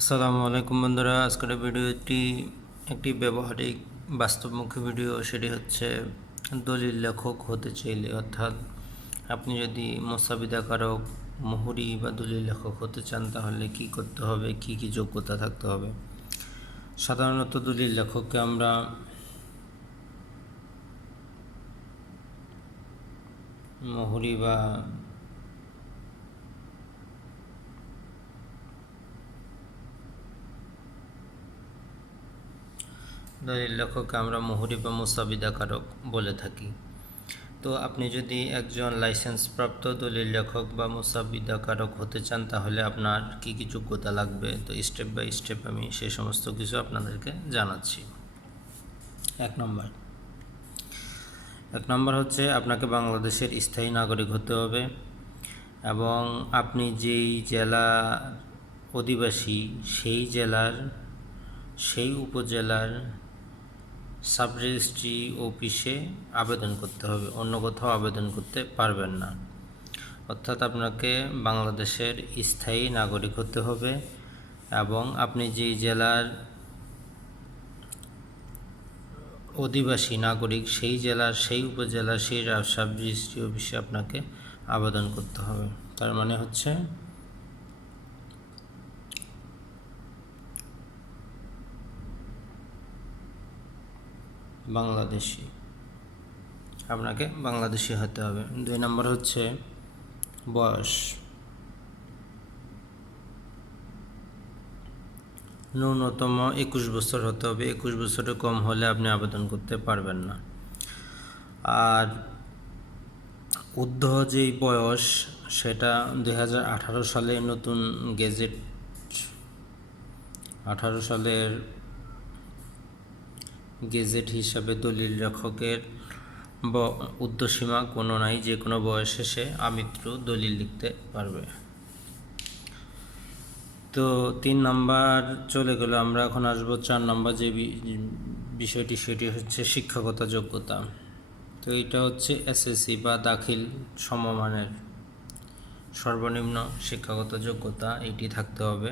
আসসালামু আলাইকুম বন্ধুরা, আজকের ভিডিওটি একটি ব্যবহারিক বাস্তবমুখী ভিডিও, সেটি হচ্ছে দলিল লেখক হতে চাইলে, অর্থাৎ আপনি যদি মোসাবিদাকারক মুহুরি বা দলিল লেখক হতে চান, তাহলে কি করতে হবে? কি কি যোগ্যতা থাকতে হবে? সাধারণত দলিল লেখককে আমরা মুহুরি বা দলিল লেখককে আমরা মুহুরি বা মুসাবিদাকারক বলে থাকি। তো আপনি যদি একজন লাইসেন্সপ্রাপ্ত দলিল লেখক বা মুসাবিদাকারক হতে চান, তাহলে আপনার কি কি যোগ্যতা লাগবে? তো স্টেপ বাই স্টেপ আমি সে সমস্ত কিছু আপনাদেরকে জানাচ্ছি। এক নম্বর। এক নম্বর হচ্ছে আপনাকে বাংলাদেশের স্থায়ী নাগরিক হতে হবে এবং আপনি যেই জেলা অধিবাসী, সেই জেলার, সেই উপজেলার সাব রেজিস্ট্রি অফিসে আবেদন করতে হবে, অন্য কোথাও আবেদন করতে পারবেন না। অর্থাৎ আপনাকে বাংলাদেশের স্থায়ী নাগরিক হতে হবে এবং আপনি যেই জেলার অধিবাসী নাগরিক, সেই জেলার, সেই উপজেলার, সেই সাব রেজিস্ট্রি অফিসে আপনাকে আবেদন করতে হবে। তার মানে হচ্ছে বাংলাদেশি। আপনাকে বাংলাদেশি হতে হবে। দুই নম্বর হচ্ছে বয়স। ন্যূনতম একুশ বছর হতে হবে। একুশ বছরের কম হলে আপনি আবেদন করতে পারবেন না। আর উদ্ধ যেই বয়স, সেটা দু হাজার আঠারো সালে নতুন গেজেট, আঠারো সালের গেজেট হিসাবে দলিল লেখকের উদ্যসীমা কোনো নাই, যে কোনো বয়সে সে আমৃত্যু দলিল লিখতে পারবে। তো তিন নাম্বার চলে গেল, আমরা এখন আসব চার নাম্বার যে বিষয়টি, সেটি হচ্ছে শিক্ষাগত যোগ্যতা। তো এটা হচ্ছে এসএসসি বা দাখিল সমমানের সর্বনিম্ন শিক্ষাগত যোগ্যতা, এটি থাকতে হবে।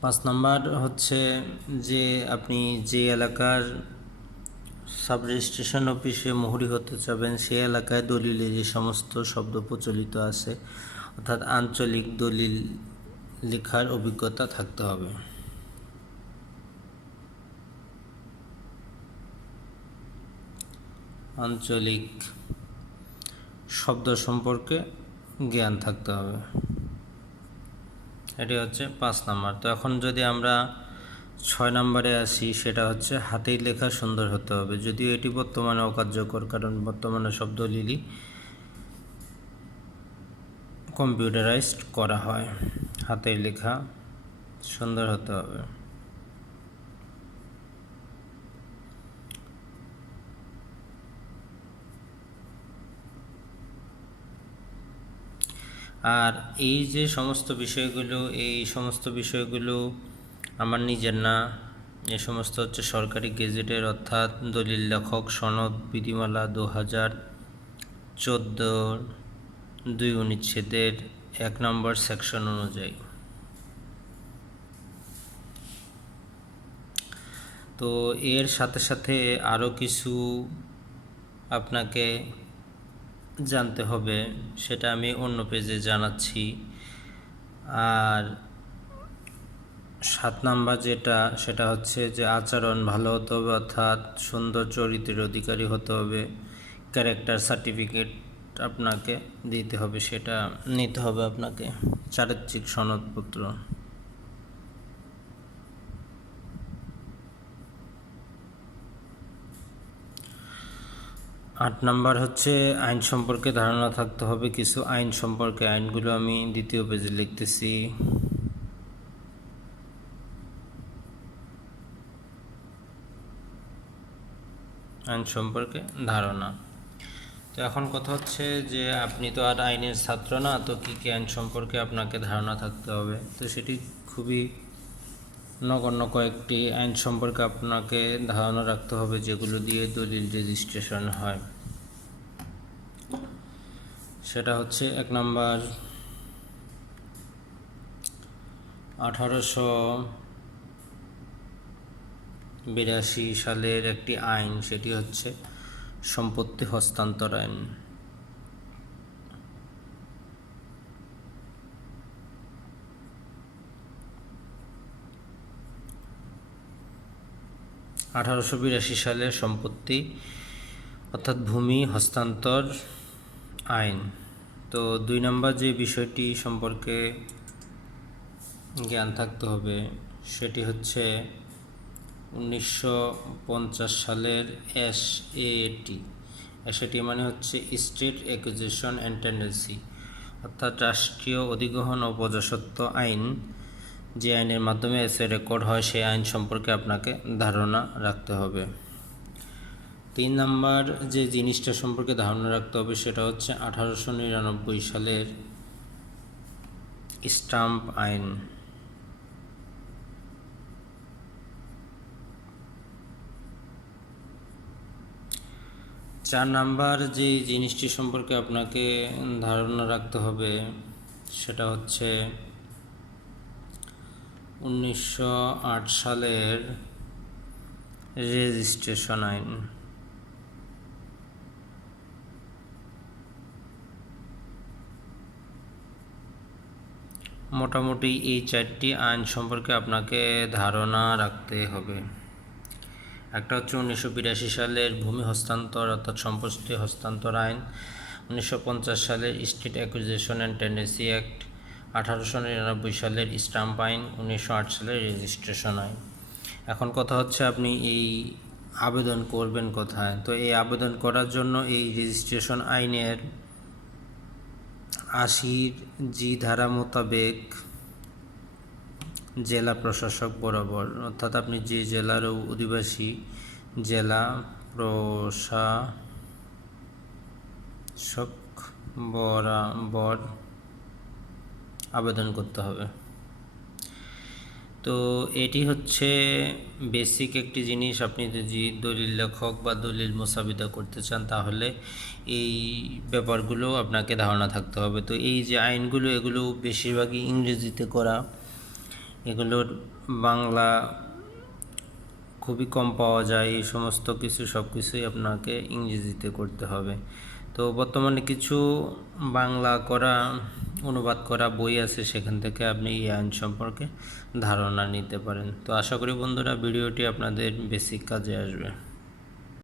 পাঁচ নাম্বার হচ্ছে যে আপনি যে এলাকার সাব রেজিস্ট্রেশন অফিসে মোহরি হতে চাবেন সেই এলাকায় দলিলে যে সমস্ত শব্দ প্রচলিত আছে, অর্থাৎ আঞ্চলিক দলিল লেখার অভিজ্ঞতা থাকতে হবে। আঞ্চলিক শব্দ সম্পর্কে জ্ঞান থাকতে হবে। এটি হচ্ছে পাঁচ নাম্বার। তো এখন যদি আমরা ছয় নম্বরে আসি, সেটা হচ্ছে হাতেই লেখা সুন্দর হতে হবে। যদিও এটি বর্তমানে অকার্যকর, কারণ বর্তমানে শব্দ লিলি কম্পিউটারাইজড করা হয়। হাতের লেখা সুন্দর হতে হবে। আর এই যে সমস্ত বিষয়গুলো, এই সমস্ত বিষয়গুলো আমার নিজের না, এ সমস্ত হচ্ছে সরকারি গেজেটের অর্থাৎ দলিল লেখক সনদ বিধিমালা দু হাজার চোদ্দোর দুই অনুচ্ছেদের এক নম্বর সেকশন অনুযায়ী। তো এর সাথে সাথে আরও কিছু আপনাকে জানতে হবে, সেটা আমি অন্য পেজে জানাচ্ছি। আর সাত নাম্বার যেটা, সেটা হচ্ছে যে আচরণ ভালো হতে হবে, অর্থাৎ সুন্দর চরিত্রের অধিকারী হতে হবে ক্যারেক্টার সার্টিফিকেট আপনাকে দিতে হবে, সেটা নিতে হবে আপনাকে, চারিত্রিক সনদপত্র। আট নাম্বার হচ্ছে আইন সম্পর্কে ধারণা থাকতে হবে। কিছু আইন সম্পর্কে আইনগুলো আমি দ্বিতীয় পেজে লিখতেছি। আইন সম্পর্কে ধারণা। তো এখন কথা হচ্ছে যে আপনি তো আর আইনের ছাত্র না, তো কী কী আইন সম্পর্কে আপনাকে ধারণা থাকতে হবে? তো সেটি খুবই নগণ্য কয়েকটি আইন সম্পর্কে আপনাকে ধারণা রাখতে হবে যেগুলো দিয়ে দলিল রেজিস্ট্রেশন হয়। সেটা হচ্ছে এক নম্বর আঠারোশো বিরাশি সালের একটি আইন, সেটি হচ্ছে সম্পত্তি হস্তান্তর আইন। আঠারোশো বিরাশি সালে সম্পত্তি, অর্থাৎ ভূমি, হস্তান্তর, আইন। তো দুই নম্বর যে বিষয়টি সম্পর্কে জ্ঞান থাকতে হবে, সেটি হচ্ছে উনিশশো পঞ্চাশ সালের এস এটি এসএটি মানে হচ্ছে স্টেট অ্যাকুইজিশন অ্যান্ড টেন্ডেন্সি, অর্থাৎ রাষ্ট্রীয় অধিগ্রহণ ও প্রজাসত্ব আইন। যে আইনের মাধ্যমে এসে রেকর্ড হয়, সেই আইন সম্পর্কে আপনাকে ধারণা রাখতে হবে। তিন নাম্বার যে জিনিসটা সম্পর্কে ধারণা রাখতে হবে, সেটা হচ্ছে আঠারোশো নিরানব্বই সালের স্টাম্প আইন। চার নাম্বার যে জিনিসটি সম্পর্কে আপনাকে ধারণা রাখতে হবে, সেটা হচ্ছে উনিশশো আট সালের রেজিস্ট্রেশন আইন। মোটামুটি এই চারটি আইন সম্পর্কে আপনাকে ধারণা রাখতে হবে। একটা হচ্ছে উনিশশো বিরাশি সালের ভূমি হস্তান্তর, অর্থাৎ সম্পত্তি হস্তান্তর আইন। উনিশশো পঞ্চাশ সালের State Acquisition and Tenancy Act আঠারোশো নিরানব্বই সালের স্টাম্প আইন, উনিশশো আট সালের রেজিস্ট্রেশন আইন। এখন কথা হচ্ছে আপনি এই আবেদন করবেন কোথায়? তো এই আবেদন করার জন্য এই রেজিস্ট্রেশন আইনের আশির জি ধারা মোতাবেক জেলা প্রশাসক বরাবর, অর্থাৎ আপনি যে জেলার অধিবাসী, জেলা প্রশাসক বরাবর আবেদন করতে হবে। তো এটি হচ্ছে বেসিক একটি জিনিস। আপনি যদি দলিল লেখক বা দলিল মোসাবিদা করতে চান, তাহলে এই ব্যাপারগুলো আপনাকে ধারণা থাকতে হবে। তো এই যে আইনগুলো, এগুলো বেশিরভাগই ইংরেজিতে করা। এগুলোর বাংলা খুবই কম পাওয়া যায়। এই সমস্ত কিছু সব কিছুই আপনাকে ইংরেজিতে করতে হবে। তো বর্তমানে কিছু বাংলা করা, অনুবাদ করা বই আছে সেখান থেকে আপনি এই আইন সম্পর্কে ধারণা নিতে পারেন। তো আশা করি বন্ধুরা, ভিডিওটি আপনাদের বেসিক কাজে আসবে।